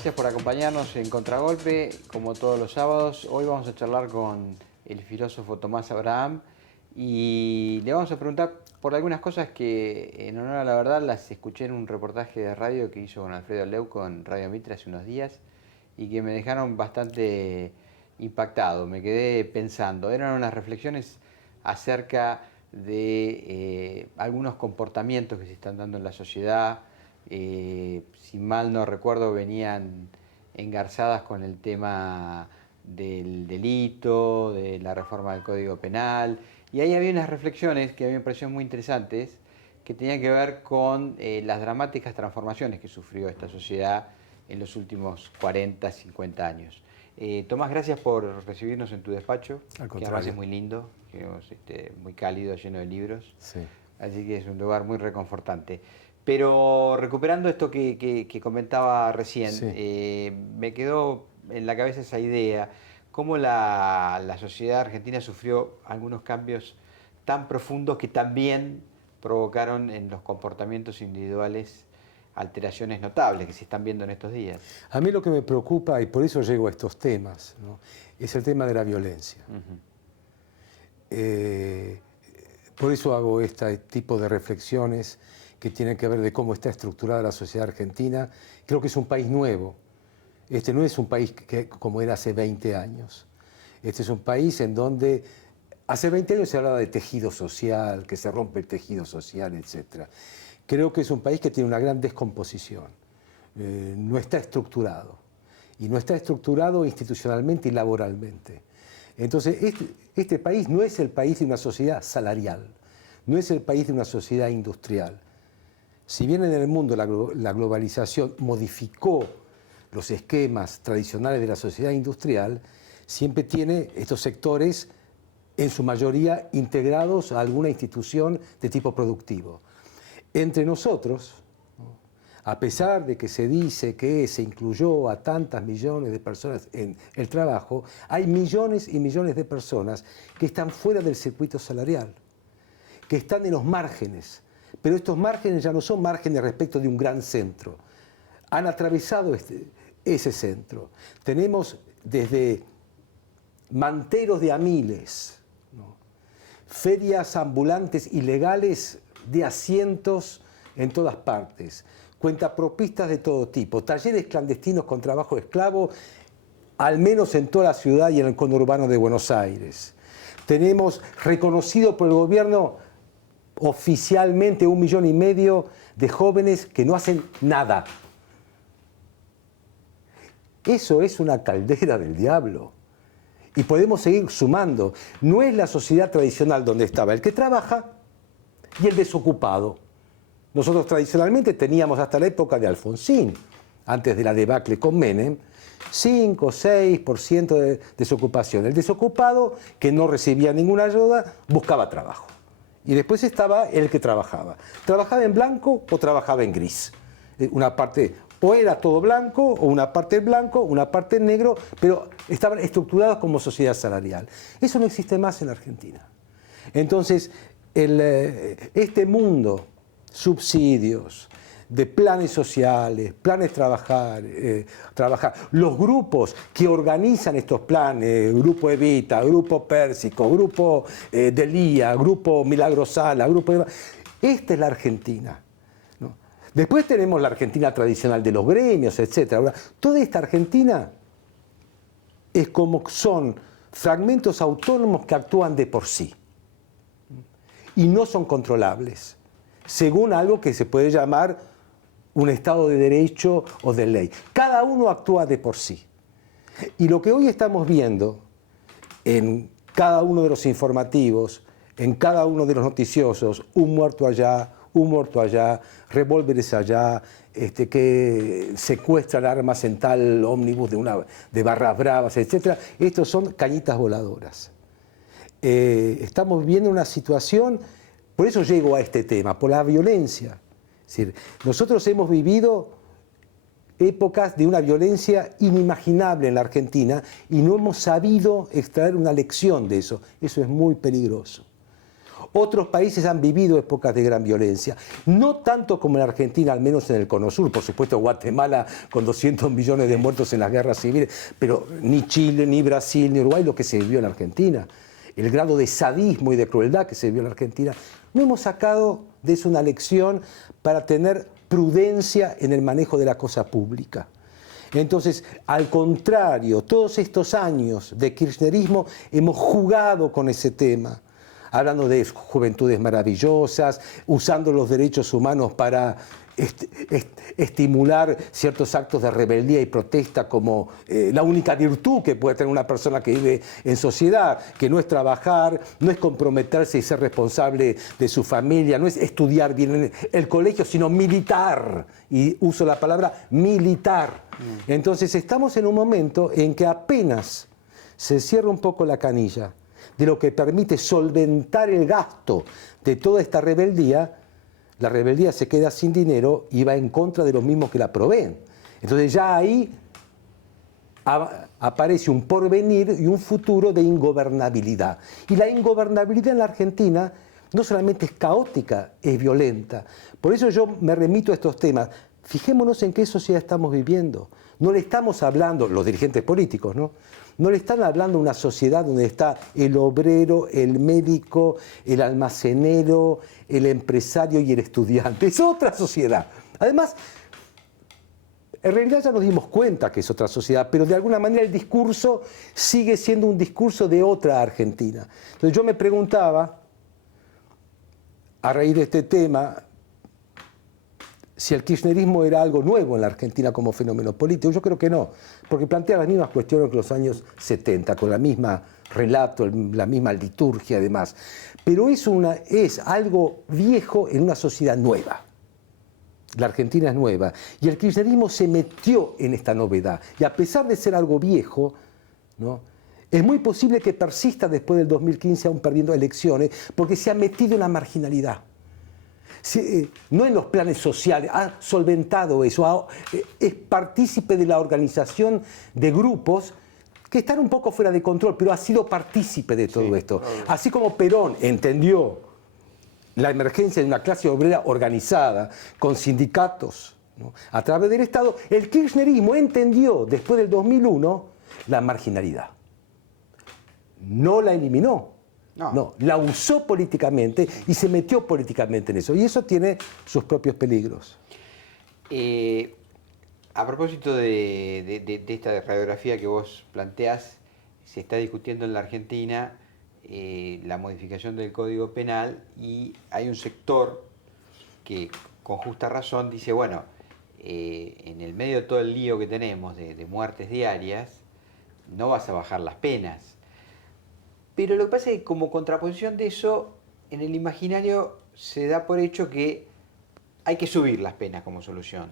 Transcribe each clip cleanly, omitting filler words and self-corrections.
gracias por acompañarnos en Contragolpe, como todos los sábados. Hoy vamos a charlar con el filósofo Tomás Abraham y le vamos a preguntar por algunas cosas que, en honor a la verdad, las escuché en un reportaje de radio que hizo con Alfredo Leuco en Radio Mitre hace unos días y que me dejaron bastante impactado. Me quedé pensando. Eran unas reflexiones acerca de algunos comportamientos que se están dando en la sociedad. Si mal no recuerdo, venían engarzadas con el tema del delito, de la reforma del Código Penal, y ahí había unas reflexiones que a mí me parecieron muy interesantes, que tenían que ver con las dramáticas transformaciones que sufrió esta sociedad en los últimos 40, 50 años. Tomás, gracias por recibirnos en tu despacho, que además es muy lindo, que es muy cálido, lleno de libros, sí. Así que es un lugar muy reconfortante. Pero recuperando esto que comentaba recién, sí. Me quedó en la cabeza esa idea, cómo la sociedad argentina sufrió algunos cambios tan profundos que también provocaron en los comportamientos individuales alteraciones notables que se están viendo en estos días. A mí lo que me preocupa, y por eso llego a estos temas, ¿no?, es el tema de la violencia. Por eso hago este tipo de reflexiones que tienen que ver de cómo está estructurada la sociedad argentina. Creo que es un país nuevo. Este no es un país como era hace 20 años. Este es un país en donde hace 20 años se hablaba de tejido social, que se rompe el tejido social, etc. Creo que es un país que tiene una gran descomposición. No está estructurado. Y no está estructurado institucionalmente y laboralmente. Entonces, este país no es el país de una sociedad salarial, no es el país de una sociedad industrial. Si bien en el mundo la globalización modificó los esquemas tradicionales de la sociedad industrial, siempre tiene estos sectores, en su mayoría, integrados a alguna institución de tipo productivo. Entre nosotros, a pesar de que se dice que se incluyó a tantas millones de personas en el trabajo, hay millones y millones de personas que están fuera del circuito salarial, que están en los márgenes. Pero estos márgenes ya no son márgenes respecto de un gran centro. Han atravesado ese centro. Tenemos desde manteros de a miles, ¿no?, ferias ambulantes ilegales de a cientos en todas partes, cuentapropistas de todo tipo, talleres clandestinos con trabajo esclavo, al menos en toda la ciudad y en el conurbano de Buenos Aires. Tenemos reconocido por el gobierno oficialmente 1,5 millones de jóvenes que no hacen nada. Eso es una caldera del diablo. Y podemos seguir sumando. No es la sociedad tradicional donde estaba el que trabaja y el desocupado. Nosotros tradicionalmente teníamos hasta la época de Alfonsín, antes de la debacle con Menem, 5 o 6% de desocupación. El desocupado, que no recibía ninguna ayuda, buscaba trabajo. Y después estaba el que trabajaba. Trabajaba en blanco o trabajaba en gris. Una parte, o era todo blanco, o una parte blanco, una parte negro, pero estaban estructurados como sociedad salarial. Eso no existe más en la Argentina. Entonces, este mundo, subsidios, de planes sociales, planes trabajar, los grupos que organizan estos planes, Grupo Evita, Grupo Pérsico, Grupo Delía, Grupo Milagrosala, Grupo... Esta es la Argentina, ¿no? Después tenemos la Argentina tradicional de los gremios, etc. Ahora, toda esta Argentina es como son fragmentos autónomos que actúan de por sí y no son controlables, según algo que se puede llamar un Estado de Derecho o de ley. Cada uno actúa de por sí. Y lo que hoy estamos viendo en cada uno de los informativos, en cada uno de los noticiosos, un muerto allá, revólveres allá, que secuestran armas en tal ómnibus de Barras Bravas, etc. Estos son cañitas voladoras. Estamos viendo una situación, por eso llego a este tema, por la violencia. Es decir, nosotros hemos vivido épocas de una violencia inimaginable en la Argentina y no hemos sabido extraer una lección de eso. Eso es muy peligroso. Otros países han vivido épocas de gran violencia. No tanto como en Argentina, al menos en el Cono Sur. Por supuesto, Guatemala con 200 millones de muertos en las guerras civiles. Pero ni Chile, ni Brasil, ni Uruguay, lo que se vivió en Argentina. El grado de sadismo y de crueldad que se vivió en Argentina. No hemos sacado de eso una lección para tener prudencia en el manejo de la cosa pública. Entonces, al contrario, todos estos años de kirchnerismo hemos jugado con ese tema, hablando de juventudes maravillosas, usando los derechos humanos para estimular ciertos actos de rebeldía y protesta como la única virtud que puede tener una persona que vive en sociedad, que no es trabajar, no es comprometerse y ser responsable de su familia, no es estudiar bien en el colegio, sino militar. Y uso la palabra militar. Entonces estamos en un momento en que apenas se cierra un poco la canilla de lo que permite solventar el gasto de toda esta rebeldía. La rebeldía se queda sin dinero y va en contra de los mismos que la proveen. Entonces ya ahí aparece un porvenir y un futuro de ingobernabilidad. Y la ingobernabilidad en la Argentina no solamente es caótica, es violenta. Por eso yo me remito a estos temas. Fijémonos en qué sociedad estamos viviendo. No le estamos hablando, los dirigentes políticos, ¿no? No le están hablando a una sociedad donde está el obrero, el médico, el almacenero, el empresario y el estudiante. Es otra sociedad. Además, en realidad ya nos dimos cuenta que es otra sociedad, pero de alguna manera el discurso sigue siendo un discurso de otra Argentina. Entonces yo me preguntaba, a raíz de este tema, si el kirchnerismo era algo nuevo en la Argentina como fenómeno político. Yo creo que no, porque plantea las mismas cuestiones que los años 70, con la misma relato, la misma liturgia y demás. Pero es algo viejo en una sociedad nueva. La Argentina es nueva. Y el kirchnerismo se metió en esta novedad. Y a pesar de ser algo viejo, ¿no?, es muy posible que persista después del 2015 aún perdiendo elecciones, porque se ha metido en la marginalidad. No en los planes sociales, ha solventado eso, es partícipe de la organización de grupos que están un poco fuera de control, pero ha sido partícipe de todo esto. Así como Perón entendió la emergencia de una clase obrera organizada, con sindicatos, ¿no?, a través del Estado, el kirchnerismo entendió, después del 2001, la marginalidad. No la eliminó. No, la usó políticamente y se metió políticamente en eso. Y eso tiene sus propios peligros. A propósito de esta radiografía que vos planteás, se está discutiendo en la Argentina la modificación del Código Penal y hay un sector que con justa razón dice, bueno, en el medio de todo el lío que tenemos de muertes diarias, no vas a bajar las penas. Pero lo que pasa es que como contraposición de eso, en el imaginario se da por hecho que hay que subir las penas como solución.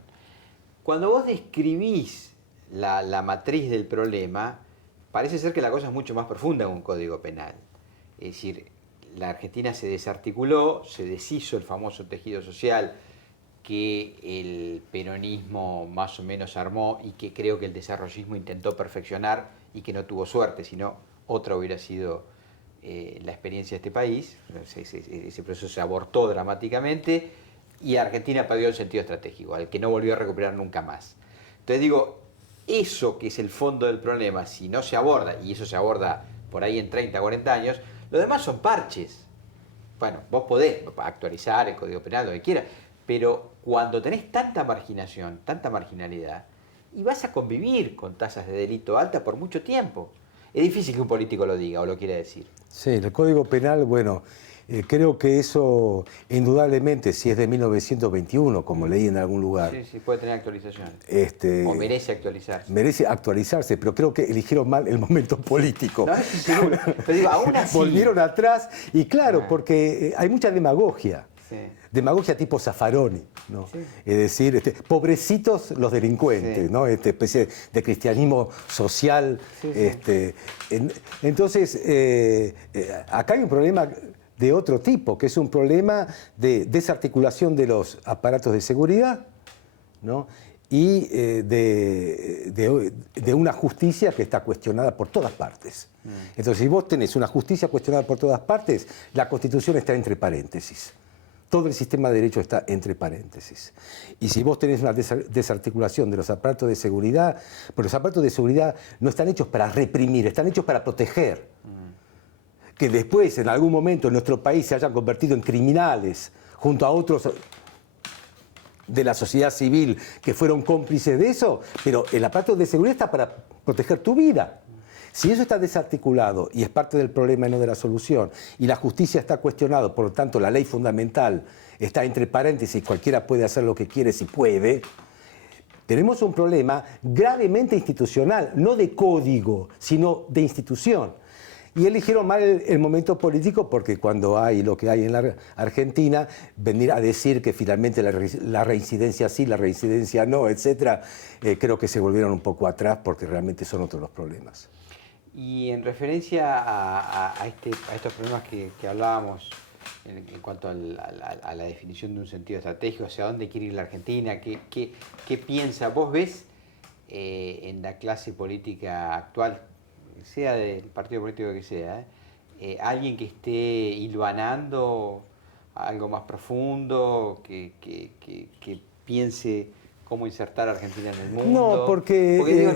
Cuando vos describís la matriz del problema, parece ser que la cosa es mucho más profunda en un código penal. Es decir, la Argentina se desarticuló, se deshizo el famoso tejido social que el peronismo más o menos armó y que creo que el desarrollismo intentó perfeccionar y que no tuvo suerte, sino otra hubiera sido la experiencia de este país. Ese proceso se abortó dramáticamente y Argentina perdió el sentido estratégico, al que no volvió a recuperar nunca más. Entonces digo, eso que es el fondo del problema, si no se aborda, y eso se aborda por ahí en 30, 40 años, lo demás son parches. Bueno, vos podés actualizar el Código Penal, lo que quieras, pero cuando tenés tanta marginación, tanta marginalidad, y vas a convivir con tasas de delito altas por mucho tiempo, es difícil que un político lo diga o lo quiera decir. Sí, el Código Penal, bueno, creo que eso, indudablemente, si es de 1921, como leí en algún lugar. Sí, puede tener actualizaciones. O merece actualizarse. Merece actualizarse, pero creo que eligieron mal el momento político. No, sí, seguro. Pero digo, aún así. Volvieron atrás, y claro, porque hay mucha demagogia. Sí. Demagogia tipo Zaffaroni, ¿no? Sí. Es decir, pobrecitos los delincuentes, sí, ¿no? Especie de cristianismo social. Sí, sí. Entonces, acá hay un problema de otro tipo, que es un problema de desarticulación de los aparatos de seguridad, ¿no?, y de una justicia que está cuestionada por todas partes. Entonces, si vos tenés una justicia cuestionada por todas partes, la Constitución está entre paréntesis. Todo el sistema de derecho está entre paréntesis. Y si vos tenés una desarticulación de los aparatos de seguridad, pues los aparatos de seguridad no están hechos para reprimir, están hechos para proteger. Que después, en algún momento, en nuestro país se hayan convertido en criminales junto a otros de la sociedad civil que fueron cómplices de eso, pero el aparato de seguridad está para proteger tu vida. Si eso está desarticulado y es parte del problema y no de la solución, y la justicia está cuestionada, por lo tanto la ley fundamental está entre paréntesis, cualquiera puede hacer lo que quiere si puede, tenemos un problema gravemente institucional, no de código, sino de institución. Y eligieron mal el momento político porque cuando hay lo que hay en la Argentina, venir a decir que finalmente la reincidencia sí, la reincidencia no, etcétera, creo que se volvieron un poco atrás porque realmente son otros los problemas. Y en referencia a estos problemas que hablábamos en cuanto a la definición de un sentido estratégico, hacia dónde quiere ir la Argentina, ¿qué piensa? ¿Vos ves en la clase política actual, sea del partido político que sea, alguien que esté hilvanando algo más profundo, que piense cómo insertar a Argentina en el mundo? No, porque digo,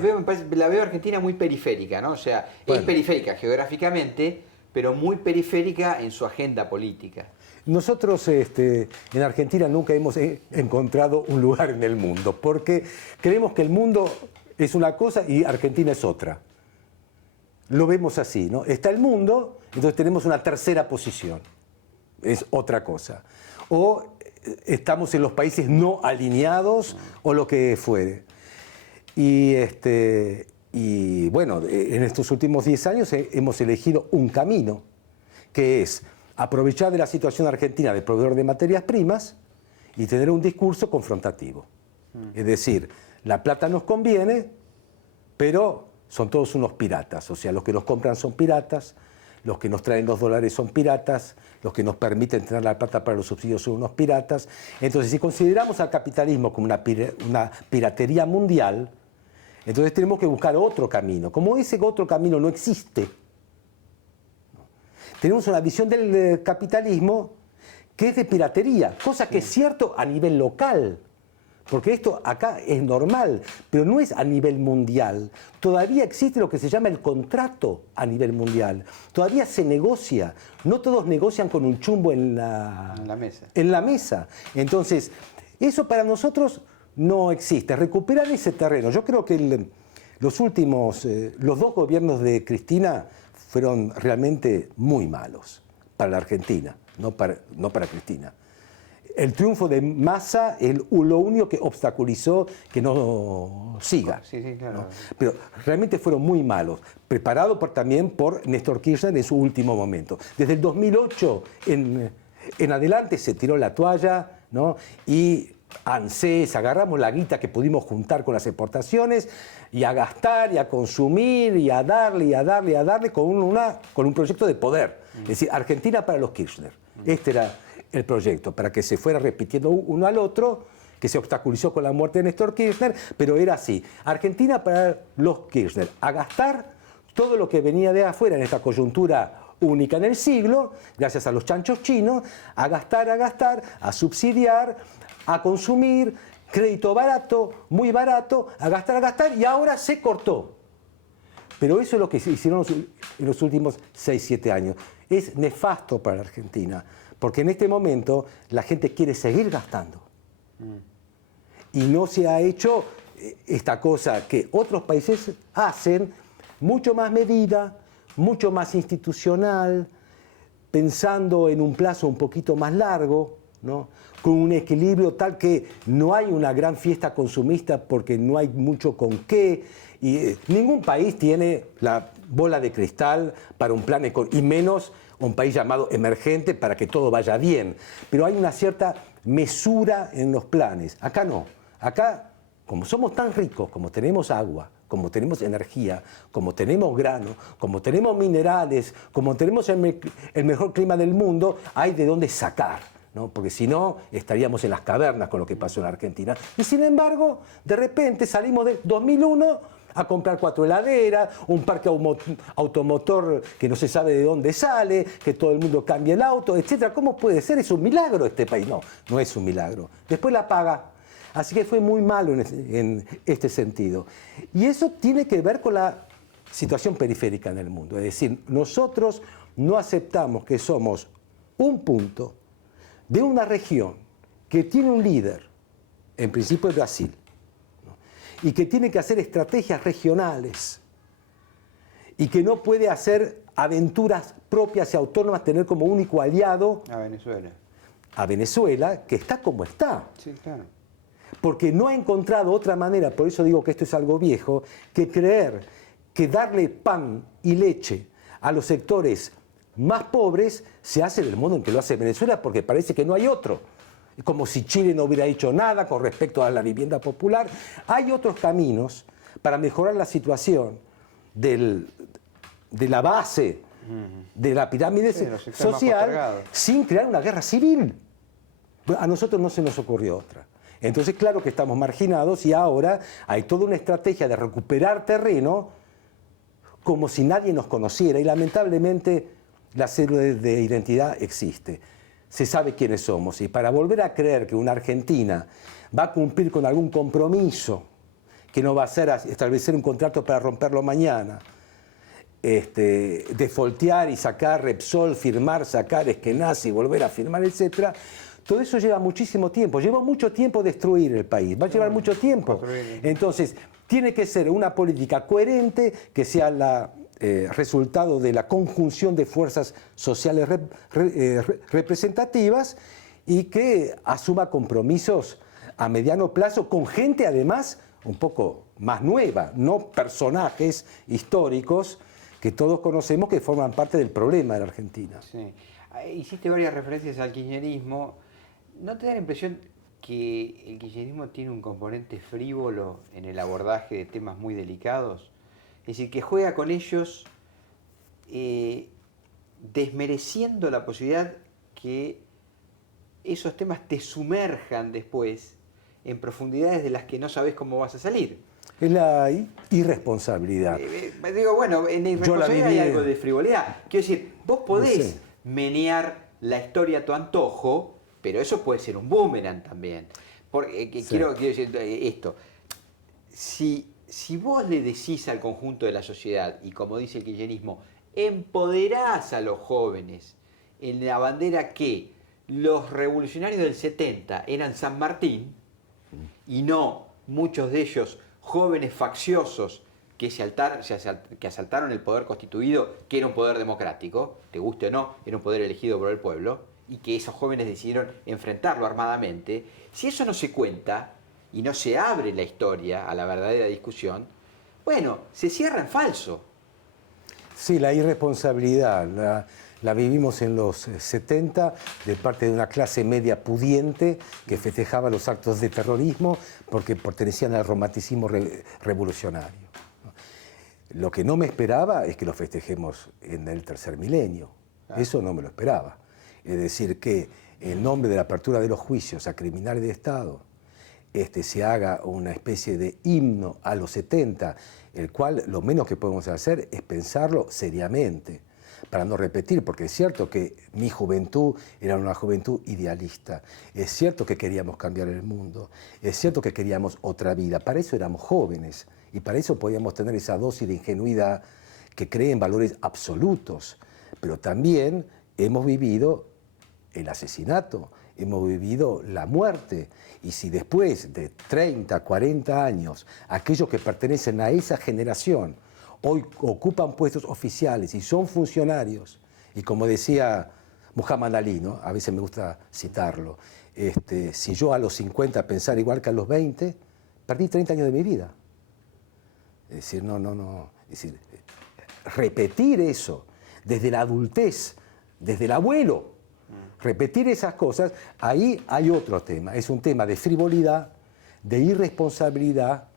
la veo a Argentina muy periférica, ¿no? O sea, bueno, es periférica geográficamente, pero muy periférica en su agenda política. Nosotros en Argentina nunca hemos encontrado un lugar en el mundo, porque creemos que el mundo es una cosa y Argentina es otra. Lo vemos así, ¿no? Está el mundo, entonces tenemos una tercera posición, es otra cosa. O estamos en los países no alineados o lo que fuere. Y bueno, en estos últimos 10 años hemos elegido un camino, que es aprovechar de la situación argentina de proveedor de materias primas y tener un discurso confrontativo. Es decir, la plata nos conviene, pero son todos unos piratas. O sea, los que nos compran son piratas, los que nos traen los dólares son piratas, los que nos permiten tener la plata para los subsidios son unos piratas. Entonces, si consideramos al capitalismo como una piratería mundial, entonces tenemos que buscar otro camino. Como ese otro camino no existe, tenemos una visión del capitalismo que es de piratería, cosa que es cierto a nivel local, porque esto acá es normal, pero no es a nivel mundial. Todavía existe lo que se llama el contrato a nivel mundial. Todavía se negocia. No todos negocian con un chumbo en la mesa. Entonces, eso para nosotros no existe. Recuperar ese terreno. Yo creo que los dos gobiernos de Cristina fueron realmente muy malos para la Argentina, no para Cristina. El triunfo de Massa es lo único que obstaculizó que no siga. Sí, claro. ¿No? Pero realmente fueron muy malos, preparados también por Néstor Kirchner en su último momento. Desde el 2008 en adelante se tiró la toalla, ¿no? Y ANSES, agarramos la guita que pudimos juntar con las exportaciones y a gastar y a consumir y a darle con un proyecto de poder. Es decir, Argentina para los Kirchner. Este era el proyecto, para que se fuera repitiendo uno al otro, que se obstaculizó con la muerte de Néstor Kirchner, pero era así. Argentina para los Kirchner, a gastar todo lo que venía de afuera en esta coyuntura única en el siglo, gracias a los chanchos chinos, a gastar, a subsidiar, a consumir, crédito barato, muy barato, a gastar, y ahora se cortó. Pero eso es lo que se hicieron en los últimos 6, 7 años. Es nefasto para la Argentina, porque en este momento la gente quiere seguir gastando. Y no se ha hecho esta cosa que otros países hacen, mucho más medida, mucho más institucional, pensando en un plazo un poquito más largo, ¿no? Con un equilibrio tal que no hay una gran fiesta consumista porque no hay mucho con qué. Y ningún país tiene la bola de cristal para un plan económico, y menos un país llamado emergente para que todo vaya bien. Pero hay una cierta mesura en los planes. Acá no. Acá, como somos tan ricos, como tenemos agua, como tenemos energía, como tenemos grano, como tenemos minerales, como tenemos el mejor clima del mundo, hay de dónde sacar. ¿no? Porque si no, estaríamos en las cavernas con lo que pasó en Argentina. Y sin embargo, de repente salimos de 2001 a comprar 4 heladeras, un parque automotor que no se sabe de dónde sale, que todo el mundo cambia el auto, etc. ¿Cómo puede ser? ¿Es un milagro este país? No, no es un milagro. Después la paga. Así que fue muy malo en este sentido. Y eso tiene que ver con la situación periférica en el mundo. Es decir, nosotros no aceptamos que somos un punto de una región que tiene un líder, en principio es Brasil, ¿no? Y que tiene que hacer estrategias regionales y que no puede hacer aventuras propias y autónomas, tener como único aliado a Venezuela, que está como está. Sí, claro. Porque no ha encontrado otra manera, por eso digo que esto es algo viejo, que creer que darle pan y leche a los sectores más pobres se hace del modo en que lo hace Venezuela, porque parece que no hay otro. Es como si Chile no hubiera hecho nada con respecto a la vivienda popular. Hay otros caminos para mejorar la situación de la base de la pirámide social sin crear una guerra civil. A nosotros no se nos ocurrió otra. Entonces, claro que estamos marginados y ahora hay toda una estrategia de recuperar terreno como si nadie nos conociera. Y lamentablemente la cédula de identidad existe. Se sabe quiénes somos. Y para volver a creer que una Argentina va a cumplir con algún compromiso, que no va a ser establecer un contrato para romperlo mañana, defoltear y sacar Repsol, firmar, sacar Eskenazi, volver a firmar, etcétera. Todo eso lleva muchísimo tiempo. Lleva mucho tiempo destruir el país. Va a llevar mucho tiempo. Entonces, tiene que ser una política coherente que sea resultado de la conjunción de fuerzas sociales representativas y que asuma compromisos a mediano plazo con gente, además, un poco más nueva, no personajes históricos que todos conocemos que forman parte del problema de la Argentina. Sí. Hiciste varias referencias al kirchnerismo. ¿No te da la impresión que el kirchnerismo tiene un componente frívolo en el abordaje de temas muy delicados? Es decir, que juega con ellos desmereciendo la posibilidad que esos temas te sumerjan después en profundidades de las que no sabes cómo vas a salir. Es la irresponsabilidad. Digo, bueno, en la irresponsabilidad hay algo de frivolidad. Quiero decir, vos podés menear la historia a tu antojo, pero eso puede ser un boomerang también. Porque, quiero decir esto. Si vos le decís al conjunto de la sociedad, y como dice el kirchnerismo, empoderás a los jóvenes en la bandera que los revolucionarios del 70 eran San Martín, y no muchos de ellos jóvenes facciosos que asaltaron el poder constituido, que era un poder democrático, te guste o no, era un poder elegido por el pueblo, y que esos jóvenes decidieron enfrentarlo armadamente. Si eso no se cuenta y no se abre la historia a la verdadera discusión, bueno, se cierra en falso. Sí, la irresponsabilidad la vivimos en los 70 de parte de una clase media pudiente que festejaba los actos de terrorismo porque pertenecían al romanticismo revolucionario. Lo que no me esperaba es que lo festejemos en el tercer milenio. Eso no me lo esperaba. Es decir, que en nombre de la apertura de los juicios a criminales de Estado se haga una especie de himno a los 70, el cual lo menos que podemos hacer es pensarlo seriamente, para no repetir, porque es cierto que mi juventud era una juventud idealista, es cierto que queríamos cambiar el mundo, es cierto que queríamos otra vida, para eso éramos jóvenes y para eso podíamos tener esa dosis de ingenuidad que cree en valores absolutos, pero también hemos vivido el asesinato, hemos vivido la muerte, y si después de 30, 40 años, aquellos que pertenecen a esa generación hoy ocupan puestos oficiales y son funcionarios, y como decía Muhammad Ali, ¿no? A veces me gusta citarlo, si yo a los 50 pensara igual que a los 20, perdí 30 años de mi vida. Es decir, es decir, repetir eso desde la adultez, desde el abuelo, repetir esas cosas, ahí hay otro tema, es un tema de frivolidad, de irresponsabilidad,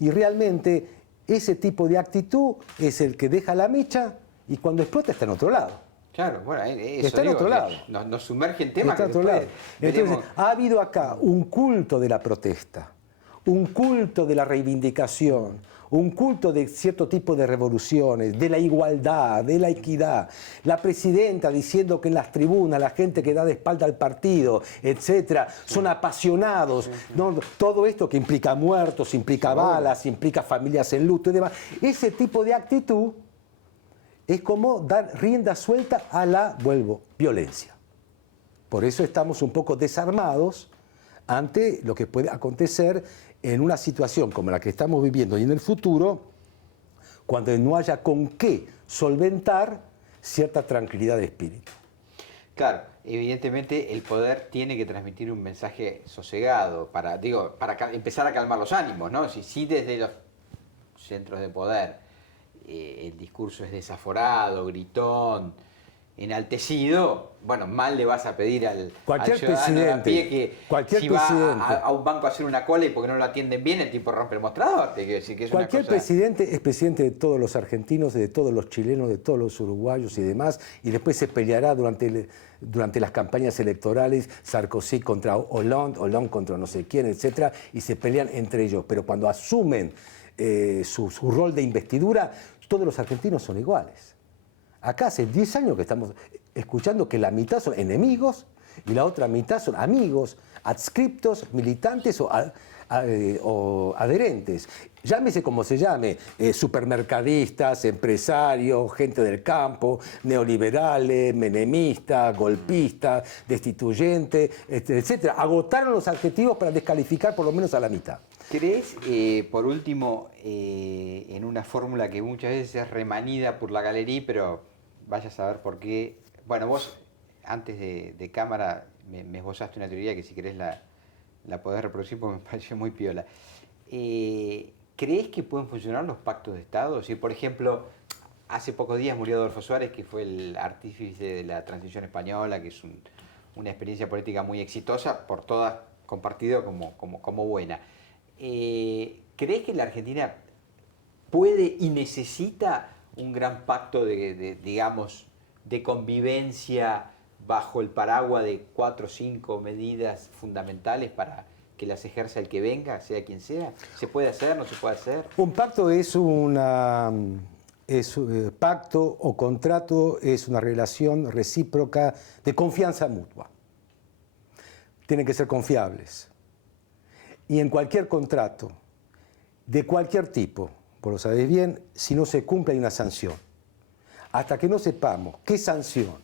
y realmente ese tipo de actitud es el que deja la mecha y cuando explota está en otro lado. Claro, bueno, eso está en digo, otro lado. Nos sumerge en temas Está que en otro lado. después Entonces, veremos. ha habido acá un culto de la protesta, un culto de la reivindicación, un culto de cierto tipo de revoluciones, de la igualdad, de la equidad. La presidenta diciendo que en las tribunas la gente que da de espalda al partido, etcétera, son apasionados. ¿No? Todo esto que implica muertos, implica balas, implica familias en luto y demás. Ese tipo de actitud es como dar rienda suelta a la, violencia. Por eso estamos un poco desarmados ante lo que puede acontecer en una situación como la que estamos viviendo y en el futuro, cuando no haya con qué solventar cierta tranquilidad de espíritu. Claro, evidentemente el poder tiene que transmitir un mensaje sosegado para empezar a calmar los ánimos, ¿no? Si desde los centros de poder el discurso es desaforado, gritón, enaltecido, bueno, mal le vas a pedir al ciudadano de a pie que si va a un banco a hacer una cola y porque no lo atienden bien, el tipo rompe el mostrador. Te quiero decir que es cualquier una cosa... presidente es presidente de todos los argentinos, de todos los chilenos, de todos los uruguayos y demás, y después se peleará durante las campañas electorales, Sarkozy contra Hollande, Hollande contra no sé quién, etcétera, y se pelean entre ellos. Pero cuando asumen su rol de investidura, todos los argentinos son iguales. Acá hace 10 años que estamos escuchando que la mitad son enemigos y la otra mitad son amigos, adscriptos, militantes o adherentes. Llámese como se llame, supermercadistas, empresarios, gente del campo, neoliberales, menemistas, golpistas, destituyentes, etcétera. Agotaron los adjetivos para descalificar por lo menos a la mitad. ¿Crees, por último, en una fórmula que muchas veces es remanida por la galería, pero vaya a saber por qué? Bueno, vos antes de cámara me esbozaste una teoría que si querés la podés reproducir porque me pareció muy piola. ¿Crees que pueden funcionar los pactos de Estado? Si, por ejemplo, hace pocos días murió Adolfo Suárez, que fue el artífice de la transición española, que es una experiencia política muy exitosa, por todas compartido como buena. ¿Crees que la Argentina puede y necesita un gran pacto digamos, de convivencia bajo el paraguas de 4 o 5 medidas fundamentales para que las ejerza el que venga, sea quien sea? ¿Se puede hacer, no se puede hacer? Un pacto pacto o contrato es una relación recíproca de confianza mutua. Tienen que ser confiables. Y en cualquier contrato, de cualquier tipo, vos lo sabés bien, si no se cumple hay una sanción. Hasta que no sepamos qué sanción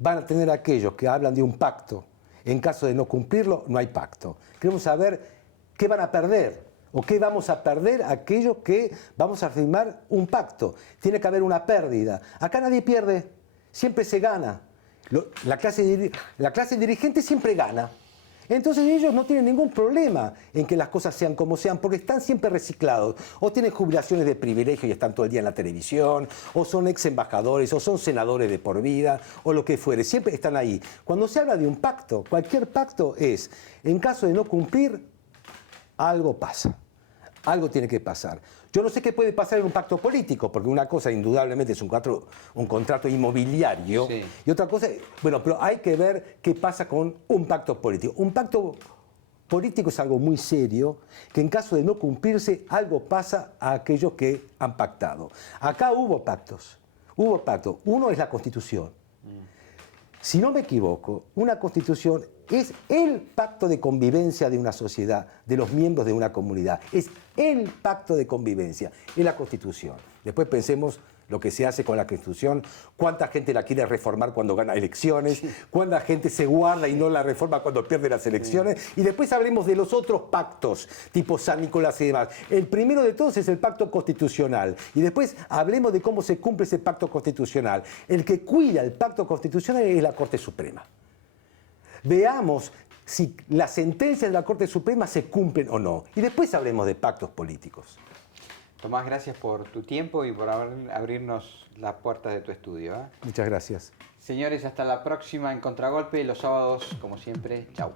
van a tener aquellos que hablan de un pacto, en caso de no cumplirlo, no hay pacto. Queremos saber qué van a perder o qué vamos a perder aquellos que vamos a firmar un pacto. Tiene que haber una pérdida. Acá nadie pierde, siempre se gana. La clase dirigente siempre gana. Entonces ellos no tienen ningún problema en que las cosas sean como sean, porque están siempre reciclados. O tienen jubilaciones de privilegio y están todo el día en la televisión, o son ex embajadores, o son senadores de por vida, o lo que fuere. Siempre están ahí. Cuando se habla de un pacto, cualquier pacto es, en caso de no cumplir, algo pasa. Algo tiene que pasar. Yo no sé qué puede pasar en un pacto político, porque una cosa indudablemente es un contrato inmobiliario, sí. Y otra cosa, bueno, pero hay que ver qué pasa con un pacto político. Un pacto político es algo muy serio, que en caso de no cumplirse, algo pasa a aquellos que han pactado. Acá hubo pactos. Uno es la Constitución. Si no me equivoco, una Constitución es el pacto de convivencia de una sociedad, de los miembros de una comunidad. Es el pacto de convivencia, es la Constitución. Después pensemos lo que se hace con la Constitución, cuánta gente la quiere reformar cuando gana elecciones, sí. Cuánta gente se guarda y no la reforma cuando pierde las elecciones, sí. Y después hablemos de los otros pactos, tipo San Nicolás y demás. El primero de todos es el pacto constitucional, y después hablemos de cómo se cumple ese pacto constitucional. El que cuida el pacto constitucional es la Corte Suprema. Veamos si las sentencias de la Corte Suprema se cumplen o no, y después hablemos de pactos políticos. Tomás, gracias por tu tiempo y por abrirnos las puertas de tu estudio. Muchas gracias. Señores, hasta la próxima en Contragolpe, los sábados, como siempre. Chau.